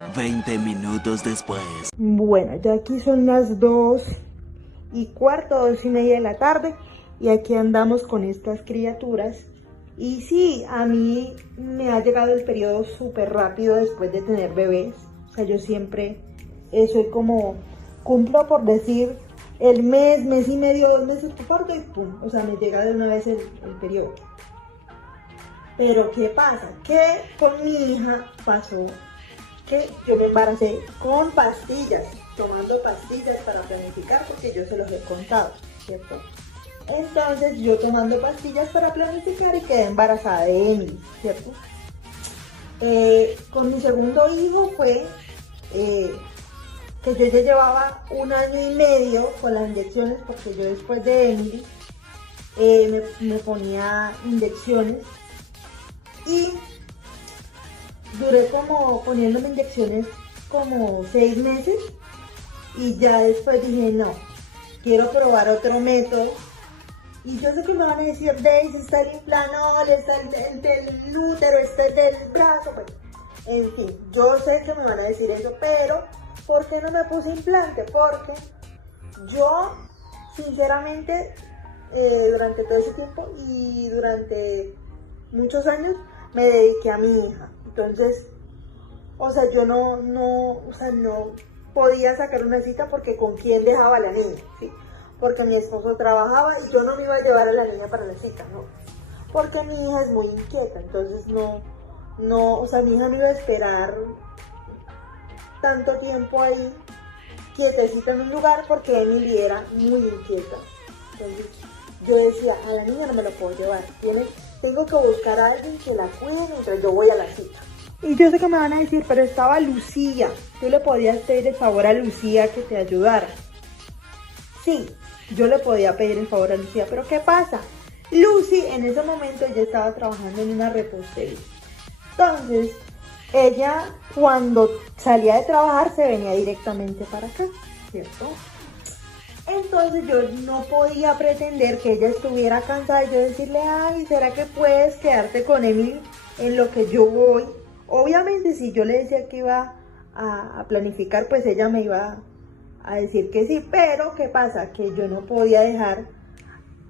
20 minutos después. Bueno, ya aquí son las 2:15, 2:30 de la tarde. Y aquí andamos con estas criaturas. Y sí, a mí me ha llegado el periodo súper rápido después de tener bebés. O sea, yo siempre soy como, cumplo por decir el mes y medio, 2 meses que parto y pum. O sea, me llega de una vez el periodo. Pero ¿qué pasa? Que con mi hija pasó que yo me embaracé con pastillas, tomando pastillas para planificar, porque yo se los he contado, ¿cierto? Entonces yo tomando pastillas para planificar y quedé embarazada de Emily, ¿cierto? Con mi segundo hijo fue que yo ya llevaba 1 año y medio con las inyecciones, porque yo después de Emily me ponía inyecciones y duré como poniéndome inyecciones como 6 meses y ya después dije no, quiero probar otro método. Y yo sé que me van a decir, Daisy, está el implanol, está el del útero, está el del brazo, bueno, en fin, yo sé que me van a decir eso, pero ¿por qué no me puse implante? Porque yo, sinceramente, durante todo ese tiempo y durante muchos años me dediqué a mi hija. Entonces, o sea, yo no podía sacar una cita porque con quién dejaba a la niña, ¿sí? Porque mi esposo trabajaba y yo no me iba a llevar a la niña para la cita, no. Porque mi hija es muy inquieta, entonces o sea, mi hija no iba a esperar tanto tiempo ahí quietecita en un lugar porque Emily era muy inquieta. Entonces, yo decía, a la niña no me la puedo llevar, tengo que buscar a alguien que la cuide mientras yo voy a la cita. Y yo sé que me van a decir, pero estaba Lucía, tú le podías pedir el favor a Lucía que te ayudara. Sí, yo le podía pedir el favor a Lucía, pero ¿qué pasa? Lucy en ese momento ya estaba trabajando en una repostería. Entonces, ella cuando salía de trabajar se venía directamente para acá, ¿cierto? Entonces yo no podía pretender que ella estuviera cansada y yo decirle, ay, ¿será que puedes quedarte con Emily en lo que yo voy? Obviamente si yo le decía que iba a planificar, pues ella me iba a decir que sí, pero ¿qué pasa? Que yo no podía dejar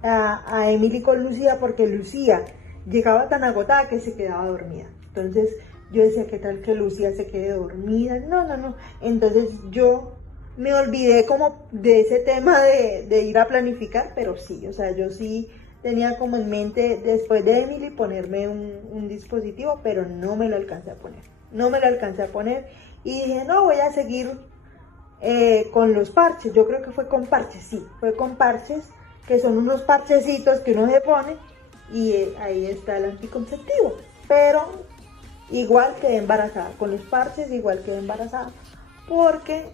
a Emily con Lucía porque Lucía llegaba tan agotada que se quedaba dormida. Entonces yo decía, ¿qué tal que Lucía se quede dormida? No. Entonces yo me olvidé como de ese tema de ir a planificar, pero sí, o sea, yo sí tenía como en mente después de Emily ponerme un dispositivo, pero no me lo alcancé a poner. No me lo alcancé a poner y dije, no, voy a seguir con los parches. Yo creo que fue con parches, sí, fue con parches, que son unos parchecitos que uno se pone y ahí está el anticonceptivo. Pero igual quedé embarazada, con los parches igual quedé embarazada, porque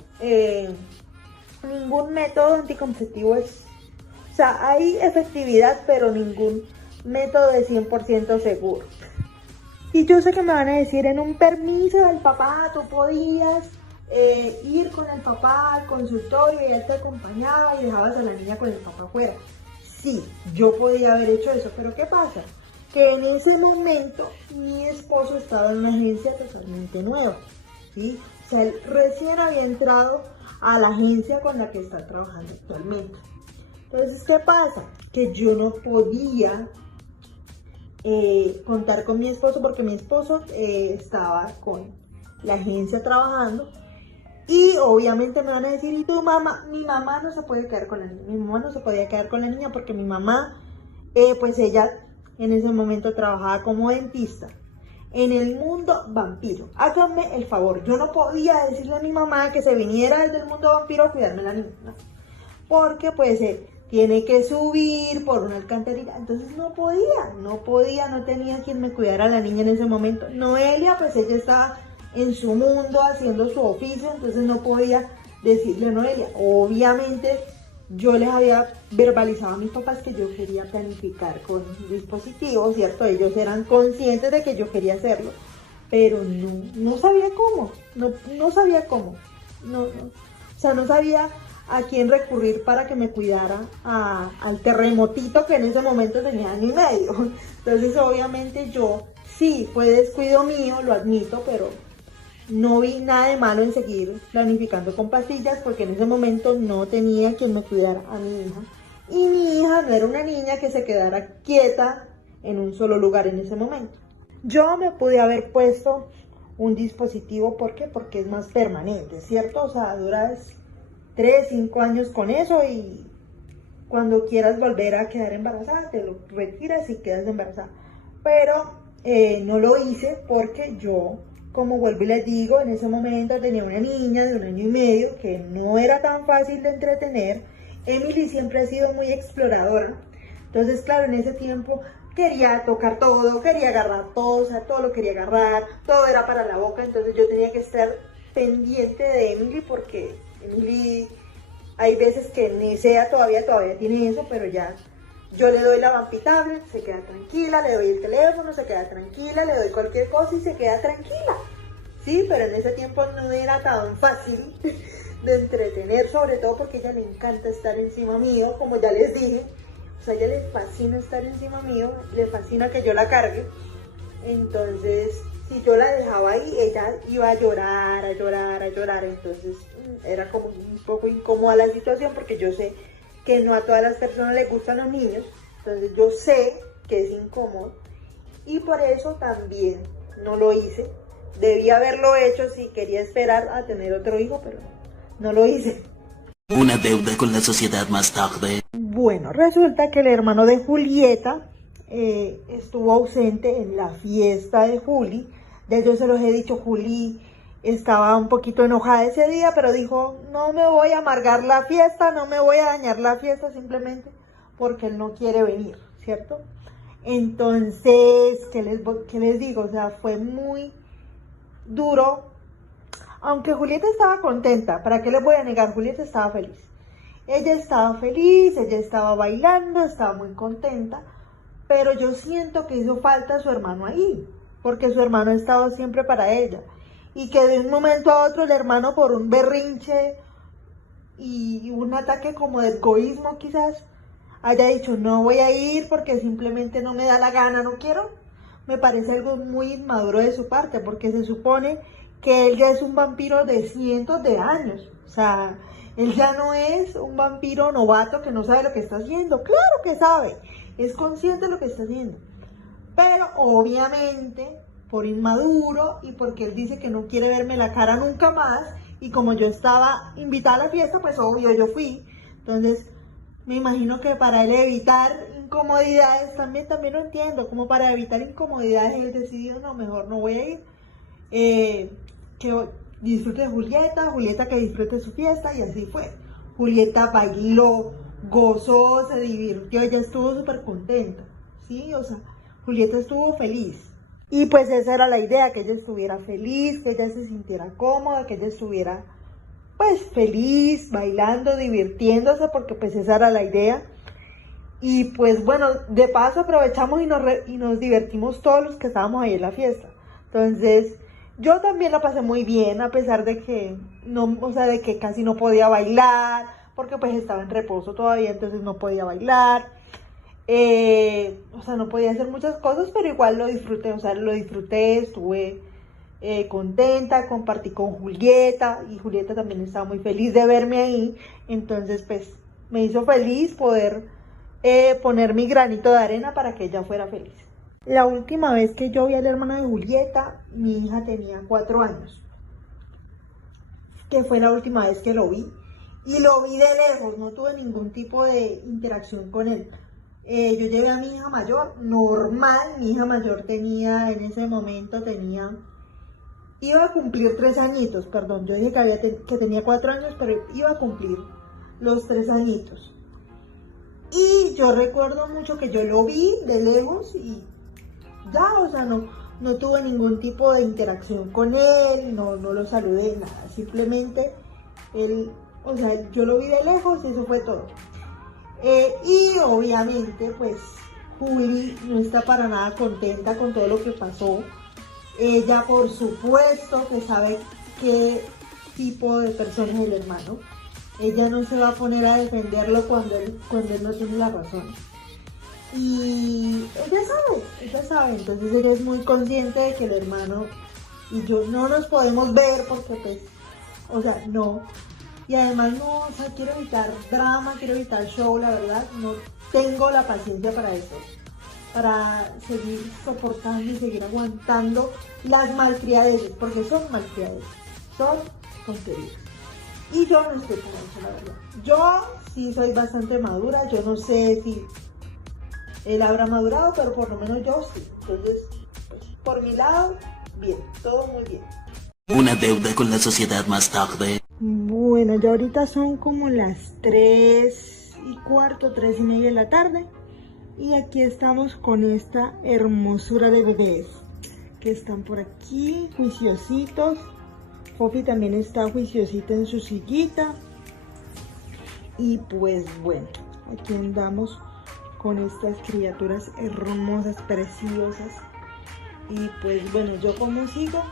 ningún método anticonceptivo o sea, hay efectividad, pero ningún método es 100% seguro. Y yo sé que me van a decir, en un permiso del papá, tú podías ir con el papá al consultorio y él te acompañaba y dejabas a la niña con el papá afuera. Sí, yo podía haber hecho eso, pero ¿qué pasa? Que en ese momento mi esposo estaba en una agencia totalmente nueva, ¿sí? O sea, él recién había entrado a la agencia con la que está trabajando actualmente. Entonces, ¿qué pasa? Que yo no podía contar con mi esposo porque mi esposo estaba con la agencia trabajando y obviamente me van a decir, ¿y tu mamá? Mi mamá no se puede quedar con la niña, mi mamá no se podía quedar con la niña porque mi mamá, pues ella en ese momento trabajaba como dentista en el mundo vampiro. Háganme el favor, yo no podía decirle a mi mamá que se viniera desde el mundo vampiro a cuidarme la niña, ¿no? Porque pues tiene que subir por una alcantarilla, entonces no tenía quien me cuidara a la niña en ese momento. Noelia, pues ella estaba en su mundo haciendo su oficio, entonces no podía decirle a Noelia. Obviamente yo les había verbalizado a mis papás que yo quería planificar con dispositivos, ¿cierto? Ellos eran conscientes de que yo quería hacerlo, pero no sabía cómo, no sabía cómo, o sea, no sabía a quién recurrir para que me cuidara al terremotito que en ese momento tenía 1 año y medio. Entonces obviamente yo, sí, fue descuido mío, lo admito, pero no vi nada de malo en seguir planificando con pastillas porque en ese momento no tenía quien me cuidara a mi hija. Y mi hija no era una niña que se quedara quieta en un solo lugar en ese momento. Yo me pude haber puesto un dispositivo, ¿por qué? Porque es más permanente, ¿cierto? O sea, duras 3, 5 años con eso y cuando quieras volver a quedar embarazada, te lo retiras y quedas embarazada. Pero no lo hice porque yo, como vuelvo y les digo, en ese momento tenía una niña de 1 año y medio que no era tan fácil de entretener. Emily siempre ha sido muy exploradora. Entonces, claro, en ese tiempo quería tocar todo, quería agarrar todo, o sea, todo lo quería agarrar, todo era para la boca. Entonces yo tenía que estar pendiente de Emily porque Emily, hay veces que ni sea todavía tiene eso, pero ya yo le doy la Bambi tablet, se queda tranquila, le doy el teléfono, se queda tranquila, le doy cualquier cosa y se queda tranquila. Sí, pero en ese tiempo no era tan fácil de entretener, sobre todo porque a ella le encanta estar encima mío, como ya les dije. O sea, a ella le fascina estar encima mío, le fascina que yo la cargue. Entonces, si yo la dejaba ahí, ella iba a llorar, a llorar, a llorar. Entonces, era como un poco incómoda la situación porque yo sé que no a todas las personas les gustan los niños. Entonces, yo sé que es incómodo y por eso también no lo hice. Debía haberlo hecho si quería esperar a tener otro hijo, pero no lo hice. Una deuda con la sociedad más tarde. Bueno, resulta que el hermano de Julieta estuvo ausente en la fiesta de Juli. Ya yo se los he dicho, Juli estaba un poquito enojada ese día, pero dijo, no me voy a amargar la fiesta, no me voy a dañar la fiesta simplemente porque él no quiere venir, ¿cierto? Entonces, qué les digo? O sea, fue muy duro. Aunque Julieta estaba contenta, ¿para qué les voy a negar? Julieta estaba feliz. Ella estaba feliz, ella estaba bailando, estaba muy contenta, pero yo siento que hizo falta su hermano ahí, porque su hermano ha estado siempre para ella. Y que de un momento a otro el hermano por un berrinche y un ataque como de egoísmo quizás, haya dicho no voy a ir porque simplemente no me da la gana, no quiero. Me parece algo muy inmaduro de su parte, porque se supone que él ya es un vampiro de cientos de años. O sea, él ya no es un vampiro novato que no sabe lo que está haciendo. Claro que sabe, es consciente de lo que está haciendo. Pero obviamente, por inmaduro y porque él dice que no quiere verme la cara nunca más, y como yo estaba invitada a la fiesta, pues obvio yo fui. Entonces, me imagino que para él evitar incomodidades, también lo entiendo, como para evitar incomodidades, él decidió, no, mejor no voy a ir. Que disfrute Julieta, Julieta que disfrute su fiesta, y así fue. Julieta bailó, gozó, se divirtió, ella estuvo súper contenta, ¿sí? O sea, Julieta estuvo feliz. Y pues esa era la idea, que ella estuviera feliz, que ella se sintiera cómoda, que ella estuviera pues feliz, bailando, divirtiéndose, porque pues esa era la idea. Y pues bueno, de paso aprovechamos y nos divertimos todos los que estábamos ahí en la fiesta. Entonces, yo también la pasé muy bien, a pesar de que no, o sea, de que casi no podía bailar, porque pues estaba en reposo todavía, entonces no podía bailar. O sea, no podía hacer muchas cosas, pero igual lo disfruté, o sea, lo disfruté, estuve contenta, compartí con Julieta, y Julieta también estaba muy feliz de verme ahí. Entonces pues me hizo feliz poder poner mi granito de arena para que ella fuera feliz. La última vez que yo vi a la hermana de Julieta, mi hija tenía 4 años, que fue la última vez que lo vi, y lo vi de lejos, no tuve ningún tipo de interacción con él. Yo llevé a mi hija mayor, normal, mi hija mayor tenía, en ese momento iba a cumplir 3 añitos, perdón, yo dije que tenía 4 años, pero iba a cumplir los 3 añitos. Y yo recuerdo mucho que yo lo vi de lejos y ya, o sea, no tuve ningún tipo de interacción con él, no lo saludé, nada, simplemente él, o sea, yo lo vi de lejos y eso fue todo. Y obviamente pues Juli no está para nada contenta con todo lo que pasó. Ella por supuesto que sabe qué tipo de persona es el hermano. Ella no se va a poner a defenderlo cuando él no tiene la razón. Y ella sabe, entonces ella es muy consciente de que el hermano y yo no nos podemos ver porque pues, o sea, no. Y además no, o sea, quiero evitar drama, quiero evitar show, la verdad, no tengo la paciencia para eso, para seguir soportando y seguir aguantando las malcriadeces, porque son malcriadeces, son tonterías. Y yo no estoy para eso, la verdad. Yo sí soy bastante madura, yo no sé si él habrá madurado, pero por lo menos yo sí. Entonces, pues, por mi lado, bien, todo muy bien. Una deuda con la sociedad más tarde. Bueno, ya ahorita son como las 3:15, 3:30 de la tarde. Y aquí estamos con esta hermosura de bebés que están por aquí, juiciositos. Fofi también está juiciosita en su sillita. Y pues bueno, aquí andamos con estas criaturas hermosas, preciosas. Y pues bueno, yo como sigo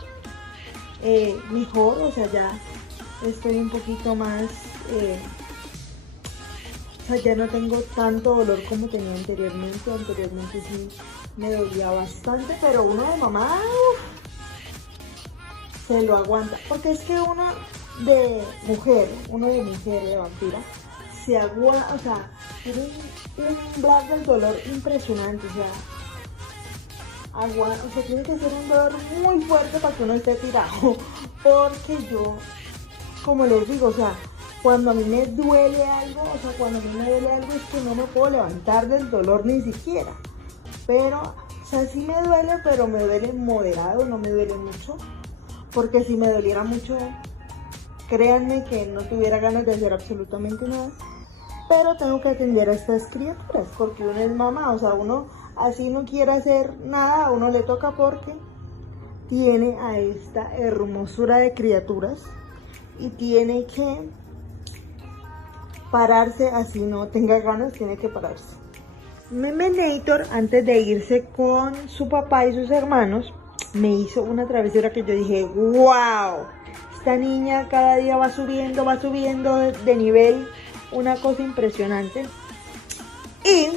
mejor, o sea, ya estoy un poquito más, o sea, ya no tengo tanto dolor como tenía anteriormente. Anteriormente sí me dolía bastante, pero uno de mamá se lo aguanta. Porque es que uno de mujer de vampira, se aguanta, o sea, tiene un umbral del dolor impresionante, o sea, aguanta, o sea, tiene que ser un dolor muy fuerte para que uno esté tirado. Porque yo, como les digo, o sea, cuando a mí me duele algo, o sea, cuando a mí me duele algo es que no me puedo levantar del dolor ni siquiera. Pero, o sea, sí me duele, pero me duele moderado, no me duele mucho. Porque si me doliera mucho, créanme que no tuviera ganas de hacer absolutamente nada. Pero tengo que atender a estas criaturas, porque uno es mamá, o sea, uno así no quiere hacer nada, a uno le toca porque tiene a esta hermosura de criaturas y tiene que pararse, así no tenga ganas, tiene que pararse. Memenator, antes de irse con su papá y sus hermanos, me hizo una travesura que yo dije, wow, esta niña cada día va subiendo de nivel, una cosa impresionante. Y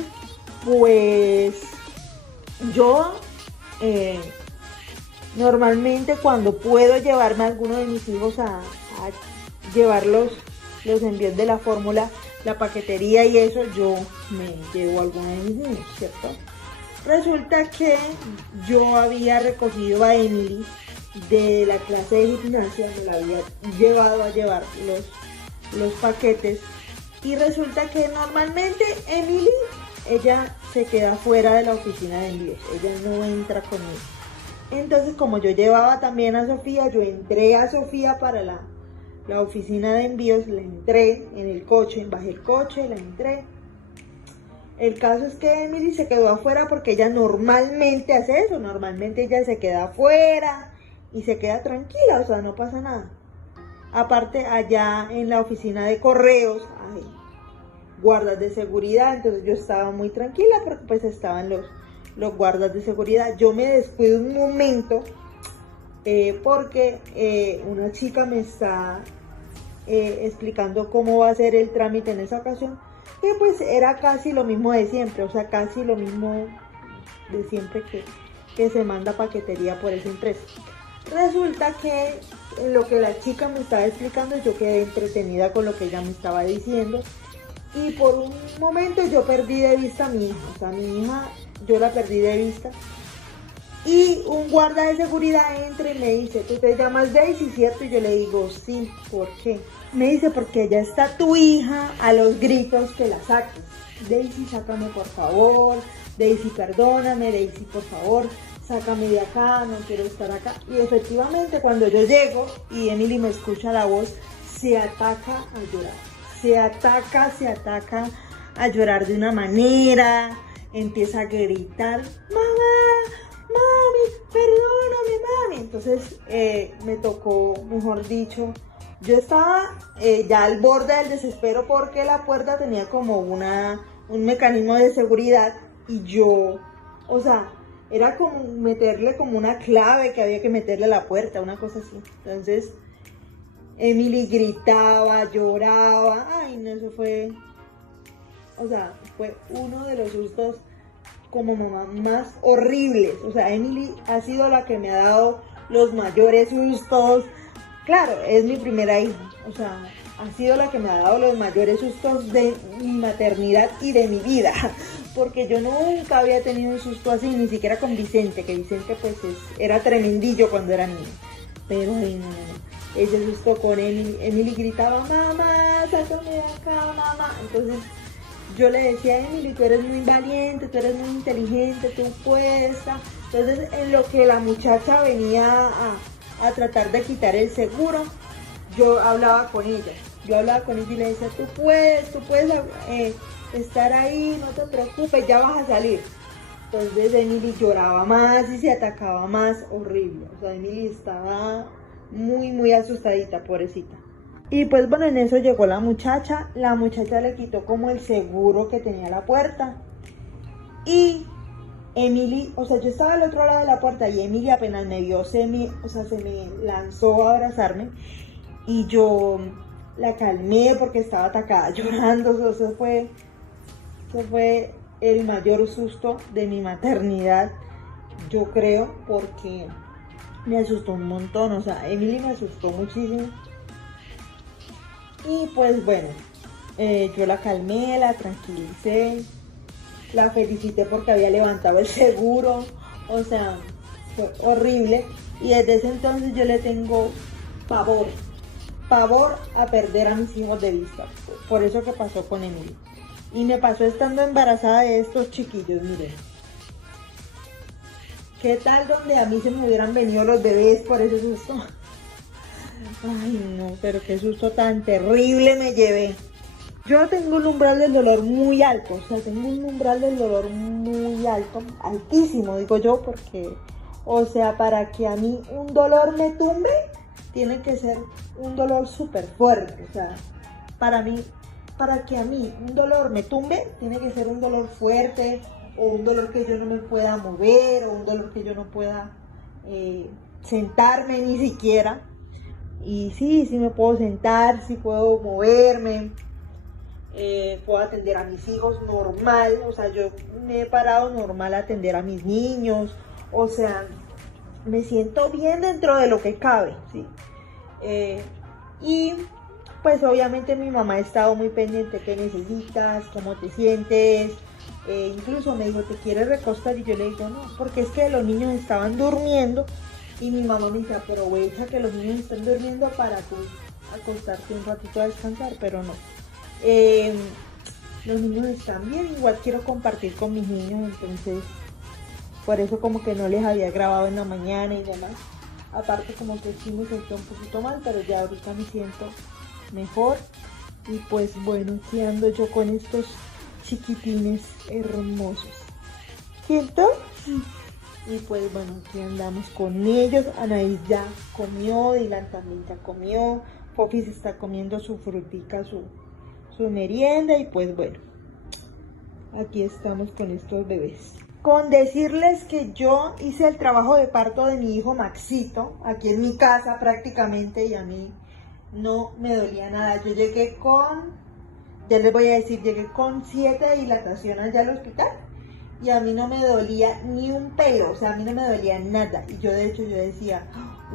pues yo normalmente cuando puedo llevarme a alguno de mis hijos a llevar los envíos de la fórmula, la paquetería y eso, yo me llevo a alguno de mis niños, ¿cierto? Resulta que yo había recogido a Emily de la clase de gimnasia, me la había llevado a llevar los paquetes, y resulta que normalmente Emily, ella se queda fuera de la oficina de envíos, ella no entra conmigo. Entonces, como yo llevaba también a Sofía, yo entré a Sofía para la oficina de envíos, la entré en el coche, bajé el coche, la entré. El caso es que Emily se quedó afuera porque ella normalmente hace eso, normalmente ella se queda afuera y se queda tranquila, o sea, no pasa nada. Aparte, allá en la oficina de correos hay guardas de seguridad, entonces yo estaba muy tranquila porque pues estaban los guardas de seguridad. Yo me descuido un momento porque una chica me está explicando cómo va a ser el trámite en esa ocasión, que pues era casi lo mismo de siempre, o sea, casi lo mismo de siempre que se manda paquetería por esa empresa. Resulta que en lo que la chica me estaba explicando, yo quedé entretenida con lo que ella me estaba diciendo, y por un momento yo perdí de vista a mi hija, o sea, mi hija yo la perdí de vista. Y un guarda de seguridad entra y me dice, ¿tú te llamas Daisy, cierto? Y yo le digo, sí, ¿por qué? Me dice, porque allá está tu hija a los gritos que la saques. Daisy, sácame por favor. Daisy, perdóname. Daisy, por favor, sácame de acá, no quiero estar acá. Y efectivamente, cuando yo llego y Emily me escucha la voz, se ataca a llorar. Se ataca a llorar de una manera, empieza a gritar, mamá, mami, perdóname, mami. Entonces me tocó, mejor dicho, yo estaba ya al borde del desespero porque la puerta tenía como un mecanismo de seguridad y yo, o sea, era como meterle como una clave que había que meterle a la puerta, una cosa así. Entonces Emily gritaba, lloraba, ay no, eso fue, o sea, fue uno de los sustos como mamá más horribles. O sea, Emily ha sido la que me ha dado los mayores sustos. Claro, es mi primera hija, o sea, ha sido la que me ha dado los mayores sustos de mi maternidad y de mi vida, porque yo nunca había tenido un susto así, ni siquiera con Vicente, que Vicente pues era tremendillo cuando era niño, pero ese susto con Emily, Emily gritaba, mamá, sácame de acá, mamá. Entonces yo le decía a Emily, tú eres muy valiente, tú eres muy inteligente, tú puedes. Entonces en lo que la muchacha venía a tratar de quitar el seguro, yo hablaba con ella. Yo hablaba con ella y le decía, tú puedes estar ahí, no te preocupes, ya vas a salir. Entonces Emily lloraba más y se atacaba más, horrible. O sea, Emily estaba muy asustadita, pobrecita. Y pues bueno, en eso llegó la muchacha le quitó como el seguro que tenía la puerta. Y Emily, o sea, yo estaba al otro lado de la puerta y Emily apenas me vio, se me lanzó a abrazarme y yo la calmé porque estaba atacada llorando. O sea, eso fue el mayor susto de mi maternidad, yo creo, porque me asustó un montón, o sea, Emily me asustó muchísimo. Y pues bueno, yo la calmé, la tranquilicé, la felicité porque había levantado el seguro, o sea, fue horrible. Y desde ese entonces yo le tengo pavor a perder a mis hijos de vista, por eso que pasó con Emily. Y me pasó estando embarazada de estos chiquillos, miren. ¿Qué tal donde a mí se me hubieran venido los bebés por ese susto? Ay, no, pero qué susto tan terrible me llevé. Yo tengo un umbral del dolor muy alto, o sea, tengo un umbral del dolor muy alto, altísimo, digo yo, porque, o sea, para que a mí un dolor me tumbe, tiene que ser un dolor súper fuerte, o sea, para que a mí un dolor me tumbe, tiene que ser un dolor fuerte, o un dolor que yo no me pueda mover, o un dolor que yo no pueda sentarme ni siquiera. Y sí me puedo sentar, sí puedo moverme, puedo atender a mis hijos normal, o sea, yo me he parado normal a atender a mis niños, o sea, me siento bien dentro de lo que cabe, ¿sí? Y pues obviamente mi mamá ha estado muy pendiente, ¿qué necesitas? ¿Cómo te sientes? Incluso me dijo, ¿te quieres recostar? Y yo le digo, no, porque es que los niños estaban durmiendo. Y mi mamá me dice, aprovecha que los niños están durmiendo para tú acostarte un ratito a descansar, pero no. Los niños están bien, igual quiero compartir con mis niños, entonces por eso como que no les había grabado en la mañana y demás. Aparte como que sí me sentí un poquito mal, pero ya ahorita me siento mejor. Y pues bueno, aquí ando yo con estos chiquitines hermosos, ¿cierto? Y pues bueno, aquí andamos con ellos. Anaís ya comió, Dylan también ya comió, Poppy se está comiendo su frutica, su merienda. Y pues bueno, aquí estamos con estos bebés. Con decirles que yo hice el trabajo de parto de mi hijo Maxito, aquí en mi casa prácticamente, y a mí no me dolía nada. Yo llegué ya les voy a decir, llegué con 7 dilataciones allá al hospital. Y a mí no me dolía ni un pelo, o sea, a mí no me dolía nada. Y yo de hecho yo decía,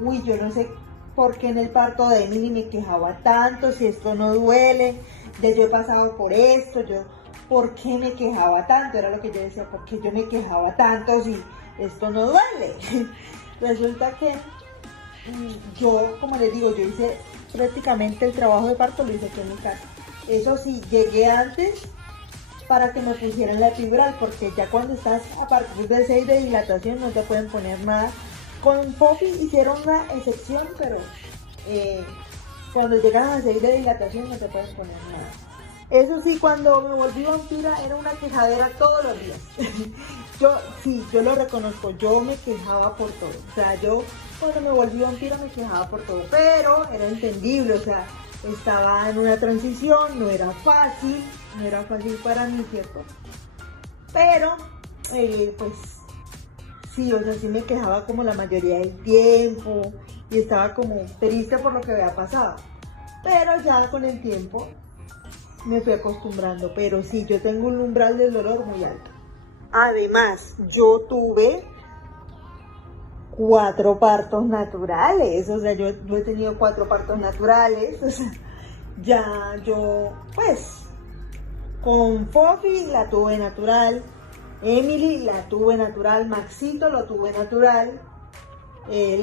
uy, yo no sé por qué en el parto de Emily me quejaba tanto, si esto no duele, yo he pasado por esto, ¿por qué me quejaba tanto? Era lo que yo decía, ¿por qué yo me quejaba tanto si esto no duele? Resulta que yo, como les digo, yo hice prácticamente el trabajo de parto, lo hice aquí en mi casa. Eso sí, llegué antes para que me pusieran la epidural, porque ya cuando estás a partir de 6 de dilatación no te pueden poner nada. Con Poppy hicieron una excepción, pero cuando llegan a 6 de dilatación no te pueden poner nada. Eso sí, cuando me volví vampira era una quejadera todos los días. Yo lo reconozco, yo me quejaba por todo. O sea, yo cuando me volví vampira me quejaba por todo, pero era entendible, o sea, estaba en una transición, no era fácil para mí, ¿cierto? Pero, pues, sí, o sea, sí me quejaba como la mayoría del tiempo y estaba como triste por lo que había pasado. Pero ya con el tiempo me fui acostumbrando, pero sí, yo tengo un umbral del dolor muy alto. Además, yo tuve 4 partos naturales, o sea, yo he tenido 4 partos naturales, o sea, ya yo, pues, con Fofi la tuve natural, Emily la tuve natural, Maxito lo tuve natural,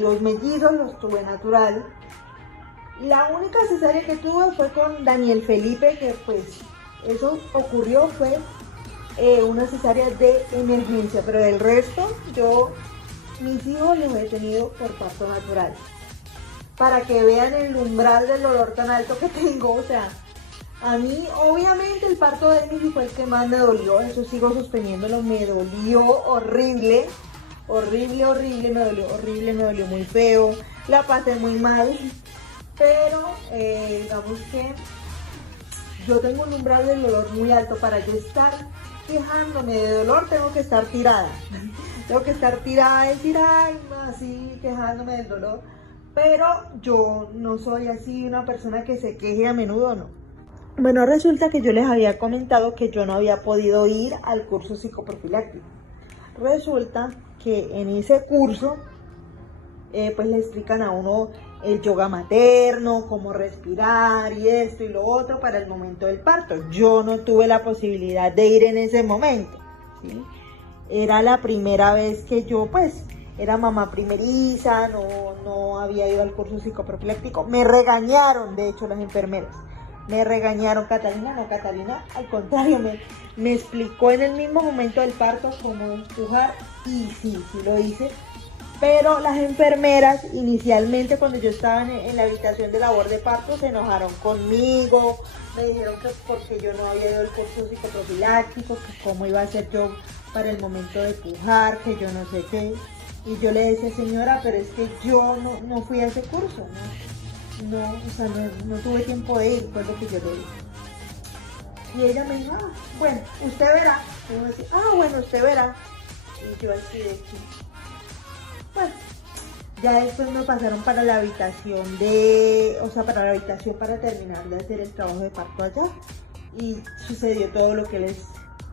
los mellizos los tuve natural. La única cesárea que tuve fue con Daniel Felipe, que pues eso ocurrió, fue una cesárea de emergencia, pero del resto yo, mis hijos los he tenido por parto natural. Para que vean el umbral del dolor tan alto que tengo, o sea, a mí obviamente el parto de Emily fue el que más me dolió, eso sigo sosteniéndolo, me dolió horrible, horrible, horrible, me dolió muy feo, la pasé muy mal, pero digamos que yo tengo un umbral del dolor muy alto. Para yo estar quejándome de dolor tengo que estar tirada, tengo que estar tirada y decir, ay, no, así quejándome del dolor, pero yo no soy así una persona que se queje a menudo, no. Bueno, resulta que yo les había comentado que yo no había podido ir al curso psicoprofiláctico. Resulta que en ese curso pues le explican a uno el yoga materno, cómo respirar y esto y lo otro para el momento del parto. Yo no tuve la posibilidad de ir en ese momento, ¿sí? Era la primera vez que yo pues era mamá primeriza, no había ido al curso psicoprofiláctico. Me regañaron, de hecho, las enfermeras. Me regañaron, Catalina, no, Catalina, al contrario, me explicó en el mismo momento del parto cómo empujar y sí lo hice. Pero las enfermeras inicialmente cuando yo estaba en la habitación de labor de parto se enojaron conmigo, me dijeron que porque yo no había ido al curso psicoprofiláctico, que cómo iba a ser yo para el momento de pujar, que yo no sé qué. Y yo le decía, señora, pero es que yo no fui a ese curso, o sea, no tuve tiempo de ir, fue lo que yo le dije. Y ella me dijo, bueno, usted verá. Y yo decía, bueno, usted verá. Y yo así de aquí. Bueno, ya después me pasaron para la habitación para terminar de hacer el trabajo de parto allá. Y sucedió todo lo que les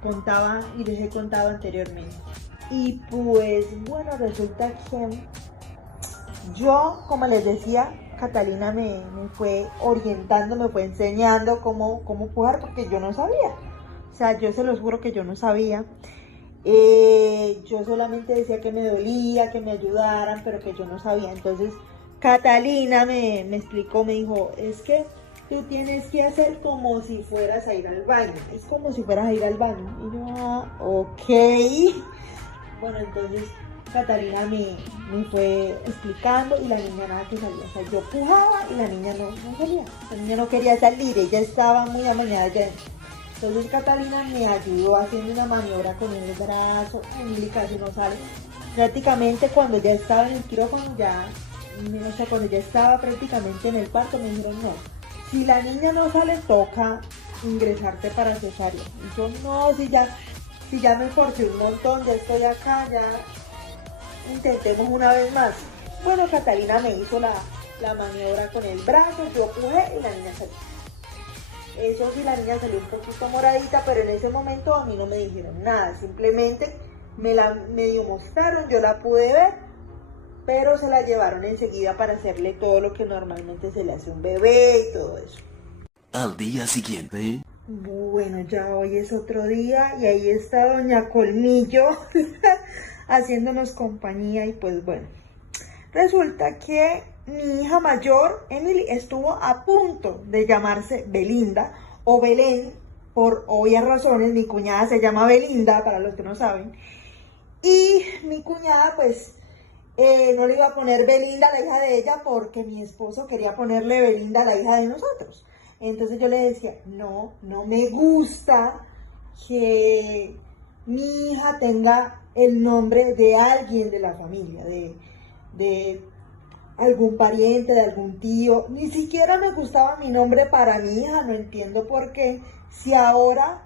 contaba y les he contado anteriormente. Y pues bueno, resulta que yo, como les decía, Catalina me fue orientando, me fue enseñando cómo pujar porque yo no sabía. O sea, yo se los juro que yo no sabía. Yo solamente decía que me dolía, que me ayudaran, pero que yo no sabía. Entonces Catalina me explicó, me dijo, es que tú tienes que hacer como si fueras a ir al baño. Es como si fueras a ir al baño. Y yo, ok. Bueno, entonces Catalina me fue explicando y la niña nada que salía. O sea, yo pujaba y la niña no salía. La niña no quería salir, ella estaba muy amañada ya. Entonces Catalina me ayudó haciendo una maniobra con el brazo, Emily casi no sale. Prácticamente cuando ya estaba en el quirófano, cuando ya estaba prácticamente en el parto, me dijeron no, si la niña no sale toca ingresarte para cesárea. Y yo no, si ya me esforcé un montón, ya estoy acá, ya intentemos una vez más. Bueno, Catalina me hizo la maniobra con el brazo, yo pujé y la niña salió. Eso sí, la niña salió un poquito moradita, pero en ese momento a mí no me dijeron nada, simplemente me la medio mostraron, yo la pude ver, pero se la llevaron enseguida para hacerle todo lo que normalmente se le hace a un bebé y todo eso. Al día siguiente. Bueno, ya hoy es otro día y ahí está doña Colmillo haciéndonos compañía y pues bueno, resulta que mi hija mayor, Emily, estuvo a punto de llamarse Belinda o Belén, por obvias razones. Mi cuñada se llama Belinda, para los que no saben. Y mi cuñada, pues, no le iba a poner Belinda a la hija de ella porque mi esposo quería ponerle Belinda a la hija de nosotros. Entonces yo le decía, no me gusta que mi hija tenga el nombre de alguien de la familia, de algún pariente, de algún tío. Ni siquiera me gustaba mi nombre para mi hija, no entiendo por qué. Si ahora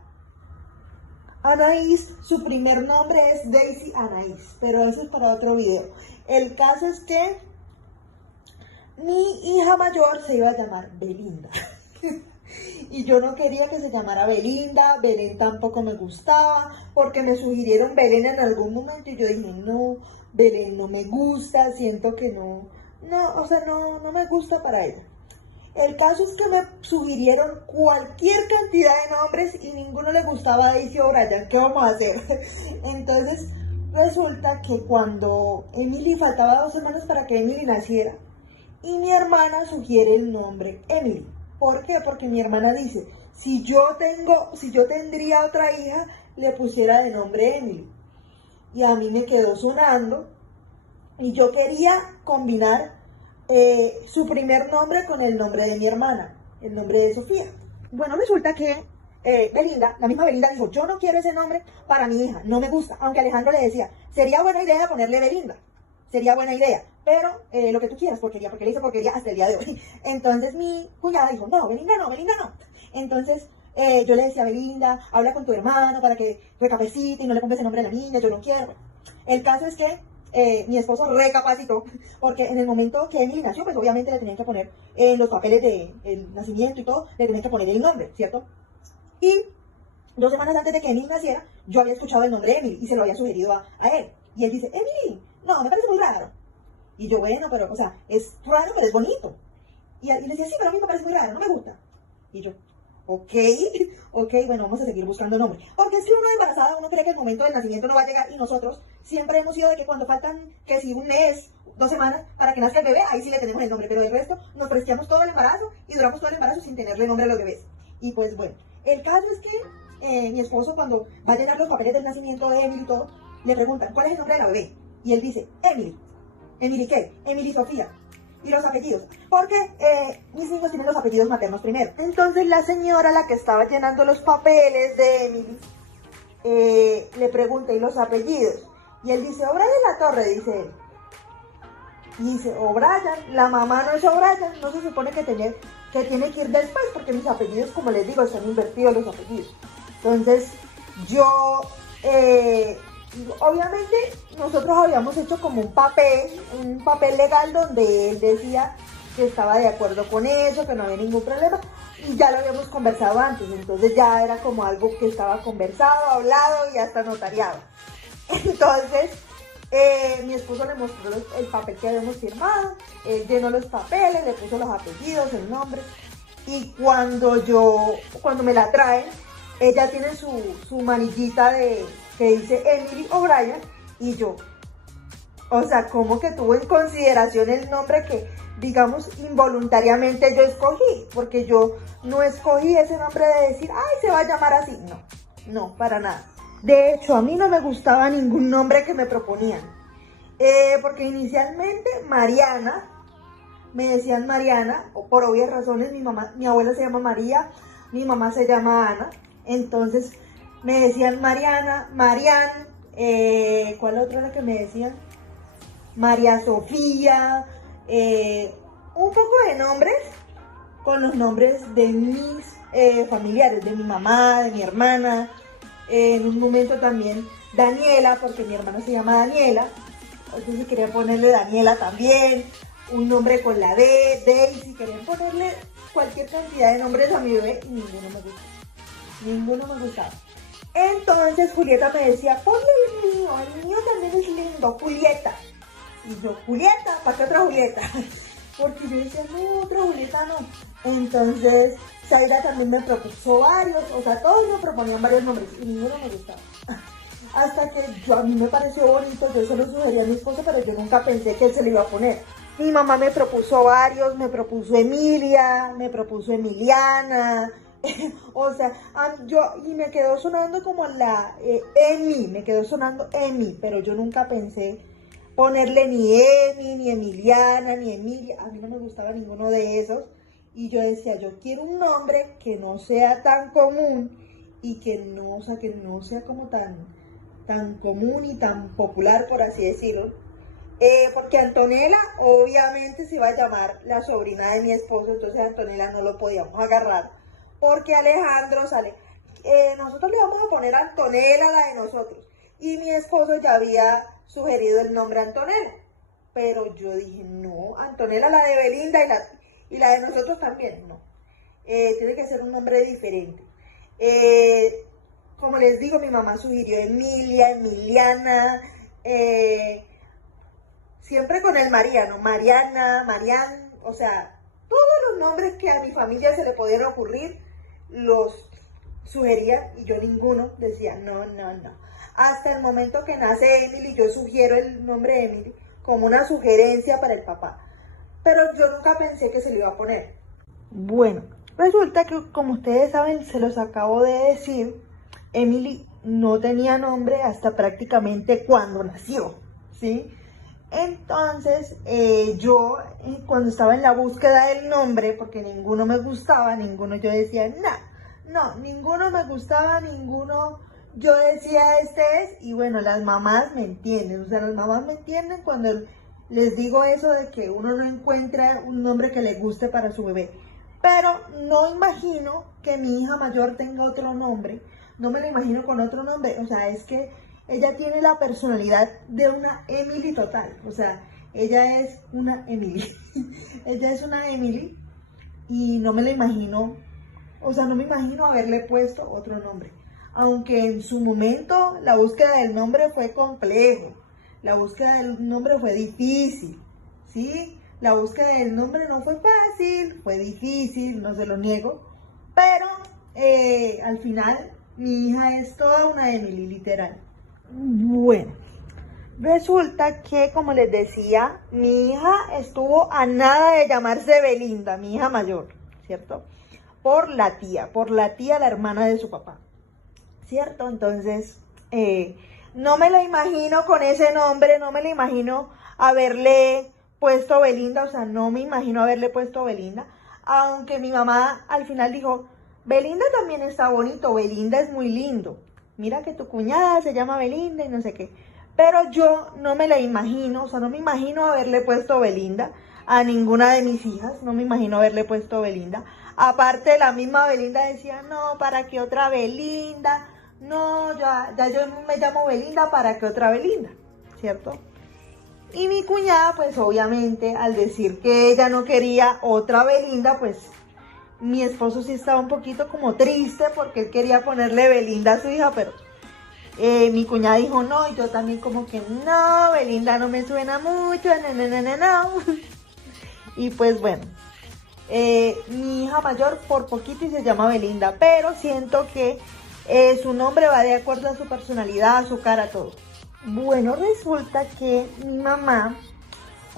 Anaís, su primer nombre es Daisy Anaís, pero eso es para otro video. El caso es que mi hija mayor se iba a llamar Belinda. Y yo no quería que se llamara Belinda, Belén tampoco me gustaba, porque me sugirieron Belén en algún momento y yo dije, no, Belén no me gusta, siento que no me gusta para ella. El caso es que me sugirieron cualquier cantidad de nombres y ninguno le gustaba a Daisy o Brian. ¿Qué vamos a hacer? Entonces resulta que cuando Emily faltaba 2 semanas para que Emily naciera y mi hermana sugiere el nombre Emily. ¿Por qué? Porque mi hermana dice, si yo tendría otra hija, le pusiera de nombre Emily. Y a mí me quedó sonando y yo quería combinar su primer nombre con el nombre de mi hermana, el nombre de Sofía. Bueno, resulta que Belinda, la misma Belinda dijo, yo no quiero ese nombre para mi hija, no me gusta, aunque Alejandro le decía, sería buena idea ponerle Belinda, sería buena idea, pero lo que tú quieras, porque le hice porquería hasta el día de hoy. Entonces mi cuñada dijo, no, Belinda no, Belinda no. Entonces yo le decía a Belinda, habla con tu hermano para que recapacite y no le pongas el nombre a la niña, yo no quiero. El caso es que mi esposo recapacitó, porque en el momento que Emily nació, pues obviamente le tenían que poner en los papeles del nacimiento y todo, le tenían que poner el nombre, ¿cierto? Y 2 semanas antes de que Emily naciera, yo había escuchado el nombre de Emily y se lo había sugerido a él. Y él dice, Emily, no, me parece muy raro. Y yo, bueno, pero, o sea, es raro, pero es bonito. Y le decía, sí, pero a mí me parece muy raro, no me gusta. Y yo, ok, bueno, vamos a seguir buscando nombres. Porque es que uno embarazada, uno cree que el momento del nacimiento no va a llegar y nosotros siempre hemos sido de que cuando faltan, que si un mes, 2 semanas, para que nazca el bebé, ahí sí le tenemos el nombre. Pero el resto nos prestiamos todo el embarazo y duramos todo el embarazo sin tenerle nombre a los bebés. Y pues bueno, el caso es que mi esposo cuando va a llenar los papeles del nacimiento de Emily y todo, le preguntan, ¿cuál es el nombre de la bebé? Y él dice, Emily. ¿Emily qué? Emily Sofía. Y los apellidos, porque mis niños tienen los apellidos maternos primero. Entonces la señora, la que estaba llenando los papeles de Emily, le pregunta, ¿y los apellidos? Y él dice, O'Brien La Torre, dice él. Y dice, O'Brien, la mamá no es O'Brien, no se supone que tiene que ir después, porque mis apellidos, como les digo, están invertidos los apellidos. Entonces, yo, obviamente, nosotros habíamos hecho como un papel legal donde él decía que estaba de acuerdo con eso, que no había ningún problema, y ya lo habíamos conversado antes, entonces ya era como algo que estaba conversado, hablado y hasta notariado. Entonces, mi esposo le mostró el papel que habíamos firmado, él llenó los papeles, le puso los apellidos, el nombre, y cuando me la traen, ella tiene su manillita que dice Emily O'Brien, y yo, o sea, como que tuvo en consideración el nombre que, digamos, involuntariamente yo escogí, porque yo no escogí ese nombre de decir, ay, se va a llamar así, no, para nada. De hecho, a mí no me gustaba ningún nombre que me proponían, porque inicialmente Mariana, me decían Mariana, o por obvias razones, mi abuela se llama María, mi mamá se llama Ana, entonces me decían Mariana, Marian, ¿cuál otra era que me decían? María Sofía, un poco de nombres con los nombres de mis familiares, de mi mamá, de mi hermana, en un momento también Daniela, porque mi hermana se llama Daniela, entonces querían ponerle Daniela también, un nombre con la D, Daisy, querían ponerle cualquier cantidad de nombres a mi bebé y ninguno me gustaba. Entonces Julieta me decía, ponle el niño también es lindo, Julieta. Y yo, Julieta, ¿para qué otra Julieta? Porque yo decía, no, otra Julieta no. Entonces Zaira también me propuso varios, o sea, todos me proponían varios nombres y ninguno me gustaba. Hasta que a mí me pareció bonito, yo se lo sugerí a mi esposo, pero yo nunca pensé que él se lo iba a poner. Mi mamá me propuso varios, me propuso Emilia, me propuso Emiliana, o sea, y me quedó sonando como me quedó sonando Emi, pero yo nunca pensé ponerle ni Emi, ni Emiliana, ni Emilia, a mí no me gustaba ninguno de esos, y yo decía, yo quiero un nombre que no sea tan común, y que no sea como tan común y tan popular, por así decirlo, porque Antonella obviamente se iba a llamar la sobrina de mi esposo, entonces Antonella no lo podíamos agarrar, porque Alejandro sale, nosotros le vamos a poner Antonella, la de nosotros, y mi esposo ya había sugerido el nombre Antonella, pero yo dije, no, Antonella la de Belinda y la de nosotros también, no. tiene que ser un nombre diferente. Como les digo, mi mamá sugirió Emilia, Emiliana, siempre con el Mariano, Mariana, Marian, o sea, todos los nombres que a mi familia se le podían ocurrir, los sugería y yo ninguno decía, no, no, no. Hasta el momento que nace Emily, yo sugiero el nombre de Emily como una sugerencia para el papá. Pero yo nunca pensé que se le iba a poner. Bueno, resulta que como ustedes saben, se los acabo de decir, Emily no tenía nombre hasta prácticamente cuando nació, ¿sí? Entonces, yo cuando estaba en la búsqueda del nombre, porque ninguno me gustaba, ninguno yo decía, no, ninguno me gustaba, ninguno yo decía este es, y bueno, las mamás me entienden, o sea, las mamás me entienden cuando les digo eso de que uno no encuentra un nombre que le guste para su bebé. Pero no imagino que mi hija mayor tenga otro nombre, no me la imagino con otro nombre, o sea, es que ella tiene la personalidad de una Emily total, o sea, ella es una Emily, ella es una Emily y no me la imagino, o sea, no me imagino haberle puesto otro nombre, aunque en su momento la búsqueda del nombre fue complejo, la búsqueda del nombre fue difícil, ¿sí? La búsqueda del nombre no fue fácil, fue difícil, no se lo niego, pero al final mi hija es toda una Emily, literal. Bueno, resulta que, como les decía, mi hija estuvo a nada de llamarse Belinda, mi hija mayor, ¿cierto? Por la tía, la hermana de su papá, ¿cierto? Entonces, no me la imagino con ese nombre, no me la imagino haberle puesto Belinda, o sea, no me imagino haberle puesto Belinda, aunque mi mamá al final dijo, Belinda también está bonito, Belinda es muy lindo. Mira que tu cuñada se llama Belinda y no sé qué. Pero yo no me la imagino, o sea, no me imagino haberle puesto Belinda a ninguna de mis hijas, no me imagino haberle puesto Belinda. Aparte, la misma Belinda decía, no, ¿para qué otra Belinda? No, ya yo me llamo Belinda, ¿para qué otra Belinda? ¿Cierto? Y mi cuñada, pues obviamente, al decir que ella no quería otra Belinda, pues mi esposo sí estaba un poquito como triste porque él quería ponerle Belinda a su hija, pero mi cuñada dijo no, y yo también como que no, Belinda no me suena mucho, no. Y pues bueno, mi hija mayor por poquito y se llama Belinda, pero siento que su nombre va de acuerdo a su personalidad, a su cara, todo. Bueno, resulta que mi mamá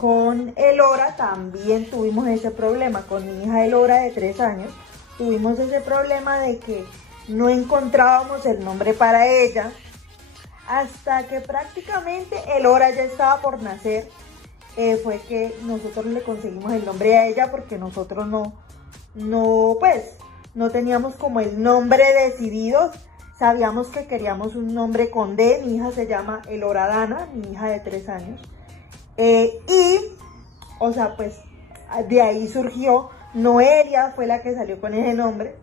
con Elora también tuvimos ese problema, con mi hija Elora de 3 años, tuvimos ese problema de que no encontrábamos el nombre para ella, hasta que prácticamente Elora ya estaba por nacer, fue que nosotros le conseguimos el nombre a ella porque nosotros no teníamos como el nombre decidido, sabíamos que queríamos un nombre con D, mi hija se llama Elora Dana, mi hija de 3 años. O sea, pues de ahí surgió, Noelia fue la que salió con ese nombre,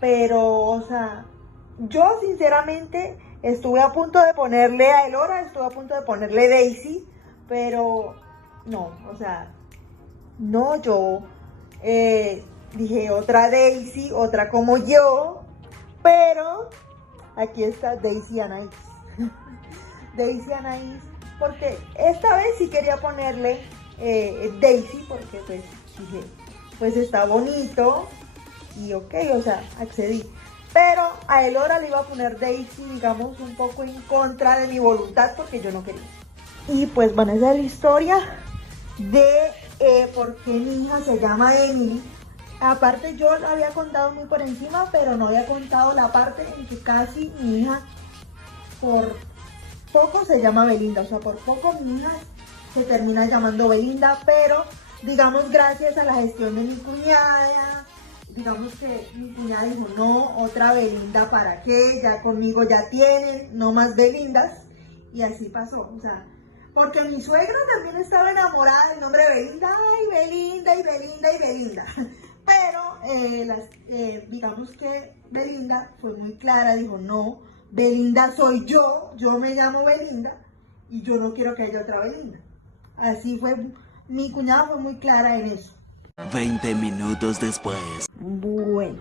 pero, o sea, yo sinceramente estuve a punto de ponerle a Elora, estuve a punto de ponerle Daisy, pero no, o sea, no, yo dije otra Daisy, otra como yo, pero aquí está Daisy Anaís. Daisy Anaís, porque esta vez sí quería ponerle Daisy, porque pues dije, pues está bonito, y ok, o sea, accedí. Pero a Elora le iba a poner Daisy, digamos, un poco en contra de mi voluntad, porque yo no quería. Y pues bueno, esa es la historia de por qué mi hija se llama Emily. Aparte yo lo había contado muy por encima, pero no había contado la parte en que casi mi hija por poco se llama Belinda, o sea, por poco mi hija se termina llamando Belinda, pero digamos gracias a la gestión de mi cuñada, digamos que mi cuñada dijo, no, otra Belinda para qué, ya conmigo ya tienen, no más Belindas, y así pasó, o sea, porque mi suegra también estaba enamorada del nombre de Belinda, ay, Belinda, y Belinda, y Belinda, pero digamos que Belinda fue muy clara, dijo, no, Belinda soy yo me llamo Belinda, y yo no quiero que haya otra Belinda. Así fue, mi cuñada fue muy clara en eso. 20 minutos después. Bueno,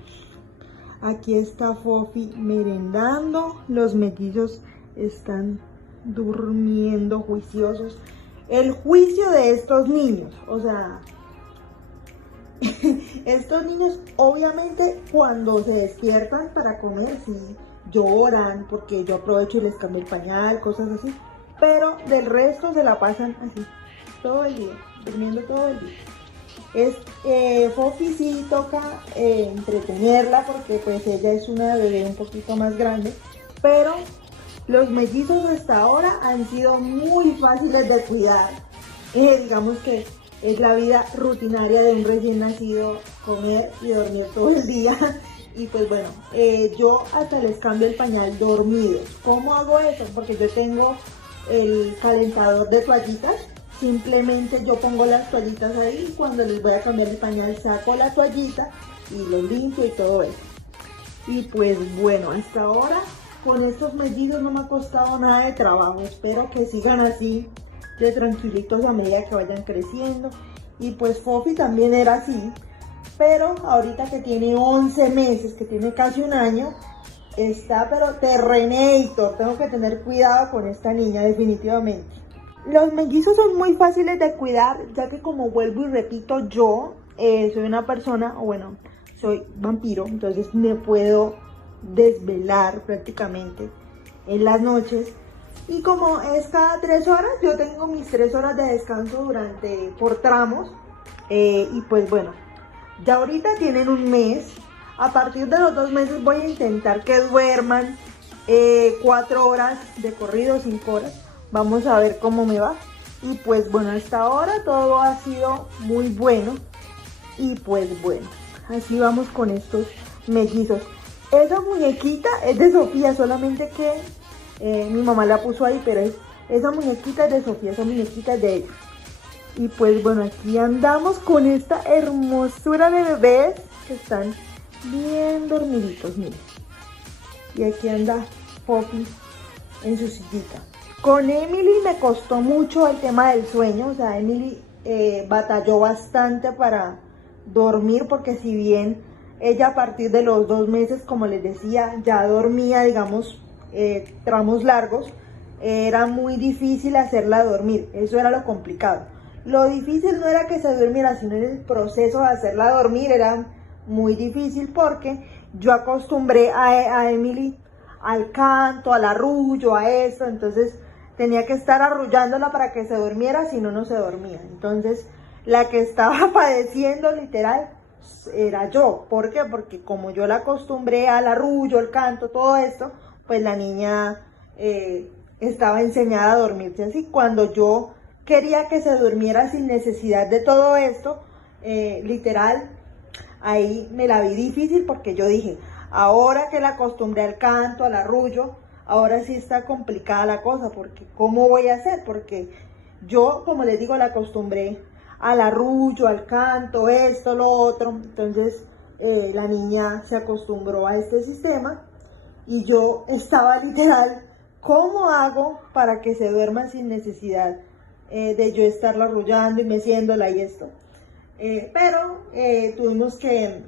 aquí está Fofi merendando, los mellizos están durmiendo juiciosos. El juicio de estos niños, o sea, estos niños obviamente cuando se despiertan para comer, sí, lloran porque yo aprovecho y les cambio el pañal, cosas así, pero del resto se la pasan así, todo el día, durmiendo todo el día. Fofi sí toca entretenerla porque pues ella es una bebé un poquito más grande, pero los mellizos hasta ahora han sido muy fáciles de cuidar. Digamos que es la vida rutinaria de un recién nacido, comer y dormir todo el día. Y pues bueno, yo hasta les cambio el pañal dormidos. ¿Cómo hago eso? Porque yo tengo el calentador de toallitas. Simplemente yo pongo las toallitas ahí y cuando les voy a cambiar el pañal saco la toallita y lo limpio y todo eso. Y pues bueno, hasta ahora con estos mellizos no me ha costado nada de trabajo. Espero que sigan así de tranquilitos a medida que vayan creciendo. Y pues Fofi también era así, pero ahorita que tiene 11 meses, que tiene casi un año, está pero Terrenator. Tengo que tener cuidado con esta niña definitivamente. Los mellizos son muy fáciles de cuidar, ya que como vuelvo y repito, yo soy una persona, o bueno, soy vampiro, entonces me puedo desvelar prácticamente en las noches. Y como es cada 3 horas, yo tengo mis 3 horas de descanso por tramos. Y pues bueno, ya ahorita tienen un mes. A partir de los 2 meses voy a intentar que duerman 4 horas de corrido, 5 horas. Vamos a ver cómo me va. Y pues bueno, hasta ahora todo ha sido muy bueno. Y pues bueno, así vamos con estos mellizos. Esa muñequita es de Sofía, solamente que mi mamá la puso ahí, pero esa muñequita es de Sofía, esa muñequita es de ella. Y pues bueno, aquí andamos con esta hermosura de bebés que están bien dormiditos, miren. Y aquí anda Poppy en su sillita. Con Emily me costó mucho el tema del sueño, o sea, Emily batalló bastante para dormir porque si bien ella a partir de los 2 meses, como les decía, ya dormía, digamos, tramos largos, era muy difícil hacerla dormir, eso era lo complicado. Lo difícil no era que se durmiera, sino en el proceso de hacerla dormir era muy difícil porque yo acostumbré a Emily al canto, al arrullo, a eso, entonces tenía que estar arrullándola para que se durmiera, si no, no se dormía. Entonces, la que estaba padeciendo literal era yo. ¿Por qué? Porque como yo la acostumbré al arrullo, al canto, todo esto, pues la niña estaba enseñada a dormirse así. Cuando yo quería que se durmiera sin necesidad de todo esto, literal, ahí me la vi difícil porque yo dije, ahora que la acostumbré al canto, al arrullo, ahora sí está complicada la cosa, porque ¿cómo voy a hacer? Porque yo, como les digo, la acostumbré al arrullo, al canto, esto, lo otro. Entonces, la niña se acostumbró a este sistema y yo estaba literal, ¿cómo hago para que se duerma sin necesidad de yo estarla arrullando y meciéndola y esto? Pero tuvimos que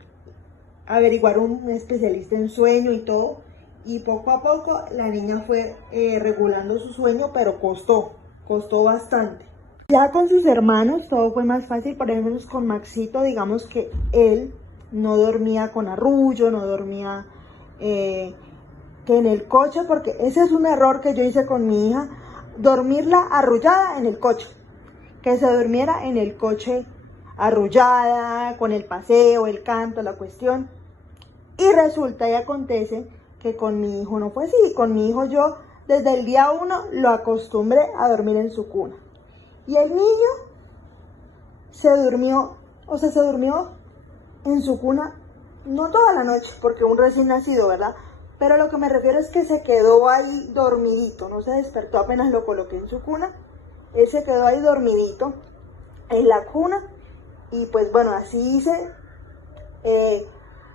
averiguar un especialista en sueño y todo. Y poco a poco la niña fue regulando su sueño, pero costó bastante. Ya con sus hermanos todo fue más fácil, por ejemplo con Maxito, digamos que él no dormía con arrullo, no dormía que en el coche, porque ese es un error que yo hice con mi hija, dormirla arrullada en el coche, que se durmiera en el coche arrullada, con el paseo, el canto, la cuestión. Y resulta y acontece que con mi hijo no fue así. Con mi hijo yo desde el día 1 lo acostumbré a dormir en su cuna. Y el niño se durmió en su cuna, no toda la noche, porque un recién nacido, ¿verdad? Pero lo que me refiero es que se quedó ahí dormidito, no se despertó apenas lo coloqué en su cuna. Él se quedó ahí dormidito en la cuna. Y pues bueno, así hice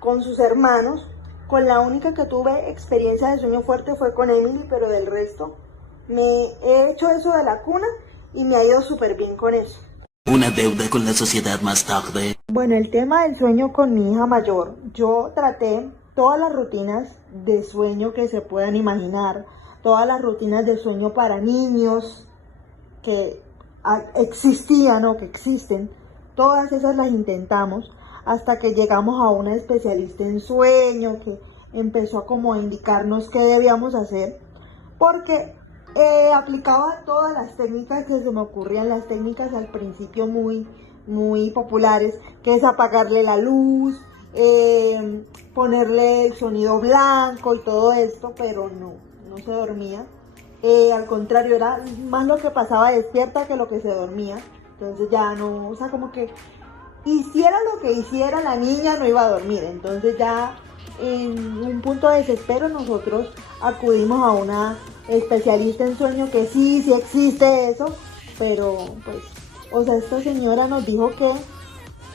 con sus hermanos. Con la única que tuve experiencia de sueño fuerte fue con Emily, pero del resto me he hecho eso de la cuna y me ha ido súper bien con eso. Una deuda con la sociedad más tarde. Bueno, el tema del sueño con mi hija mayor, yo traté todas las rutinas de sueño que se puedan imaginar, todas las rutinas de sueño para niños que existían o que existen, todas esas las intentamos hasta que llegamos a una especialista en sueño que empezó a como indicarnos qué debíamos hacer, porque aplicaba todas las técnicas que se me ocurrían, las técnicas al principio muy populares, que es apagarle la luz, ponerle el sonido blanco y todo esto, pero no se dormía. Al contrario, era más lo que pasaba despierta que lo que se dormía. Entonces ya no, o sea, como que hiciera lo que hiciera la niña no iba a dormir. Entonces ya en un punto de desespero nosotros acudimos a una especialista en sueño que sí existe eso, pero pues, o sea, esta señora nos dijo que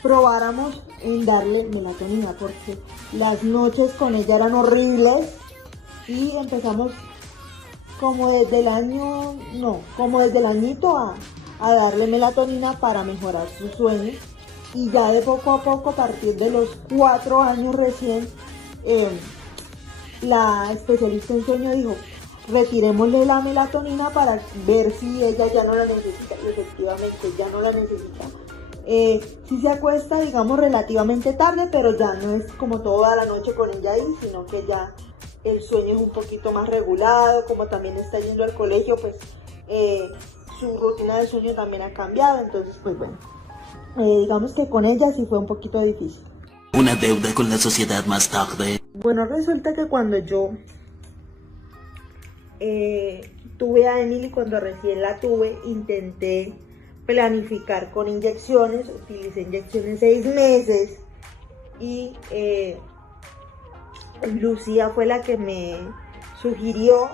probáramos en darle melatonina porque las noches con ella eran horribles y empezamos como desde el añito a darle melatonina para mejorar su sueño, y ya de poco a poco, a partir de los 4 años recién, la especialista en sueño dijo, retirémosle la melatonina para ver si ella ya no la necesita, y efectivamente ya no la necesita. Sí se acuesta, digamos, relativamente tarde, pero ya no es como toda la noche con ella ahí, sino que ya el sueño es un poquito más regulado, como también está yendo al colegio, pues su rutina de sueño también ha cambiado, entonces pues bueno, digamos que con ella sí fue un poquito difícil. Una deuda con la sociedad más tarde. Bueno, resulta que cuando yo tuve a Emily, cuando recién la tuve, intenté planificar con inyecciones, utilicé inyecciones 6 meses y Lucía fue la que me sugirió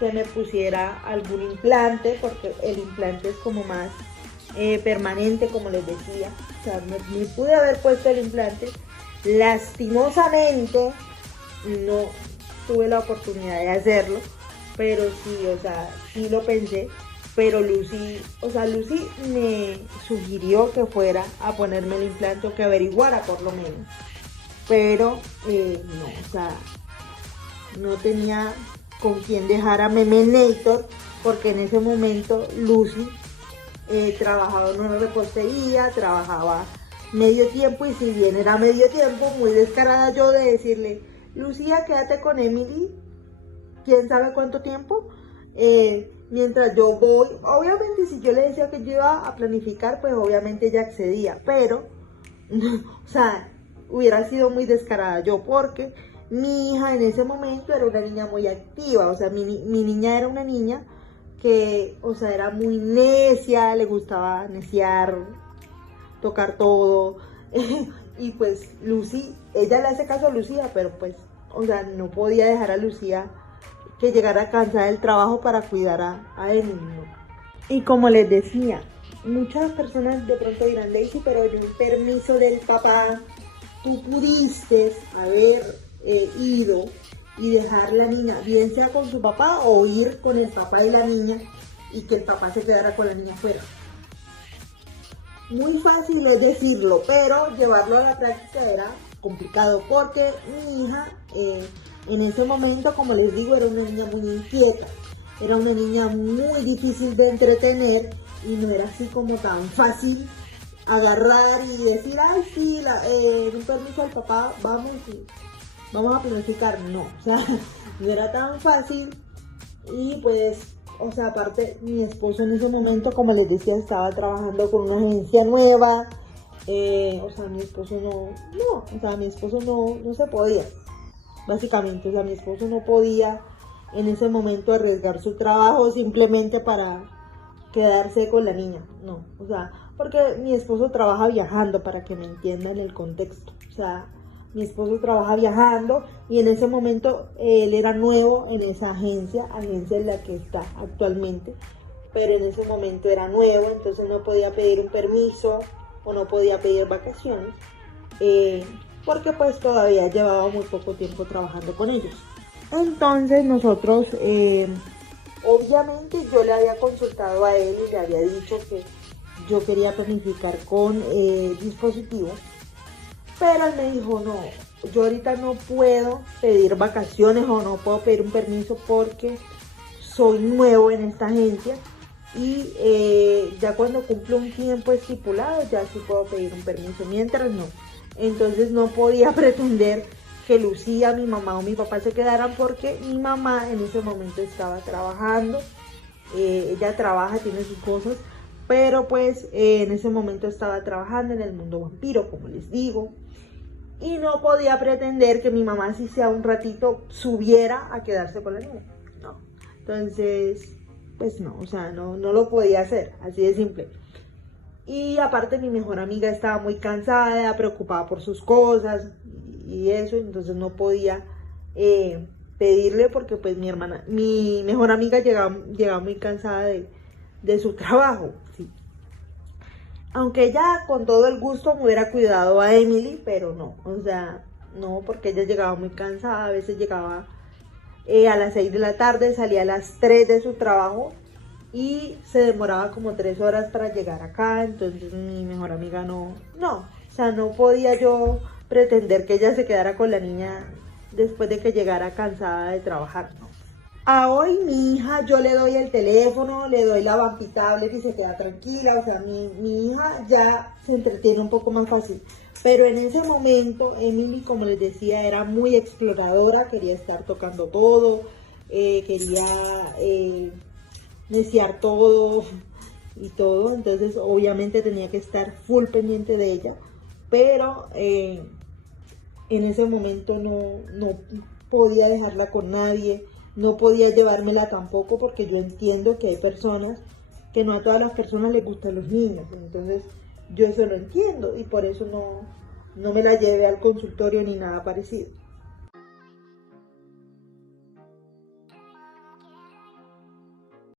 que me pusiera algún implante, porque el implante es como más permanente, como les decía. O sea, me pude haber puesto el implante. Lastimosamente no tuve la oportunidad de hacerlo, pero sí, o sea, sí lo pensé. Pero Lucy me sugirió que fuera a ponerme el implante o que averiguara por lo menos. Pero no, o sea, no tenía con quién dejar a Memenator, porque en ese momento Lucy trabajaba en una repostería, trabajaba medio tiempo, y si bien era medio tiempo, muy descarada yo de decirle, Lucía, quédate con Emily, quién sabe cuánto tiempo, mientras yo voy. Obviamente si yo le decía que yo iba a planificar, pues obviamente ella accedía, pero, o sea, hubiera sido muy descarada yo, porque mi hija en ese momento era una niña muy activa, o sea, mi niña era una niña que, o sea, era muy necia, le gustaba neciar, tocar todo, y pues Lucy, ella le hace caso a Lucía, pero pues, o sea, no podía dejar a Lucía que llegara cansada del trabajo para cuidar a Emily, ¿no? Y como les decía, muchas personas de pronto dirán, Daisy, pero en un permiso del papá, tú pudiste haber ido y dejar la niña, bien sea con su papá o ir con el papá y la niña, y que el papá se quedara con la niña afuera. Muy fácil es decirlo, pero llevarlo a la práctica era complicado, porque mi hija en ese momento, como les digo, era una niña muy inquieta, era una niña muy difícil de entretener, y no era así como tan fácil agarrar y decir, ay sí, un permiso al papá, vamos a planificar. No, o sea, no era tan fácil. Y pues, o sea, aparte mi esposo en ese momento, como les decía, estaba trabajando con una agencia nueva, o sea, mi esposo no se podía, básicamente, o sea, mi esposo no podía en ese momento arriesgar su trabajo simplemente para quedarse con la niña, no, o sea, porque mi esposo trabaja viajando, para que me entiendan el contexto, o sea, mi esposo trabaja viajando, y en ese momento él era nuevo en esa agencia en la que está actualmente, pero en ese momento era nuevo, entonces no podía pedir un permiso o no podía pedir vacaciones, porque pues todavía llevaba muy poco tiempo trabajando con ellos. Entonces nosotros, obviamente yo le había consultado a él y le había dicho que yo quería planificar con dispositivo, pero él me dijo, no, yo ahorita no puedo pedir vacaciones o no puedo pedir un permiso porque soy nuevo en esta agencia y ya cuando cumplo un tiempo estipulado ya sí puedo pedir un permiso, mientras no. Entonces no podía pretender que Lucía, mi mamá o mi papá se quedaran porque mi mamá en ese momento estaba trabajando. Ella trabaja, tiene sus cosas, pero pues en ese momento estaba trabajando en el mundo vampiro, como les digo. Y no podía pretender que mi mamá, si sea un ratito, subiera a quedarse con la niña. No. Entonces, pues no, o sea, no lo podía hacer, así de simple. Y aparte mi mejor amiga estaba muy cansada, preocupada por sus cosas y eso, entonces no podía pedirle porque pues mi mejor amiga llegaba muy cansada de su trabajo, ¿sí? Aunque ella con todo el gusto me hubiera cuidado a Emily, pero no, o sea, no, porque ella llegaba muy cansada, a veces llegaba a las 6 de la tarde, salía a las 3 de su trabajo y se demoraba como 3 horas para llegar acá, entonces mi mejor amiga no, o sea, no podía yo pretender que ella se quedara con la niña después de que llegara cansada de trabajar, no. A hoy mi hija, yo le doy el teléfono, le doy la Bambi tablet y se queda tranquila, o sea, mi hija ya se entretiene un poco más fácil. Pero en ese momento, Emily, como les decía, era muy exploradora, quería estar tocando todo, quería desear todo y todo, entonces obviamente tenía que estar full pendiente de ella, pero en ese momento no podía dejarla con nadie, no podía llevármela tampoco porque yo entiendo que hay personas que no a todas las personas les gustan los niños, entonces yo eso lo entiendo y por eso no me la llevé al consultorio ni nada parecido.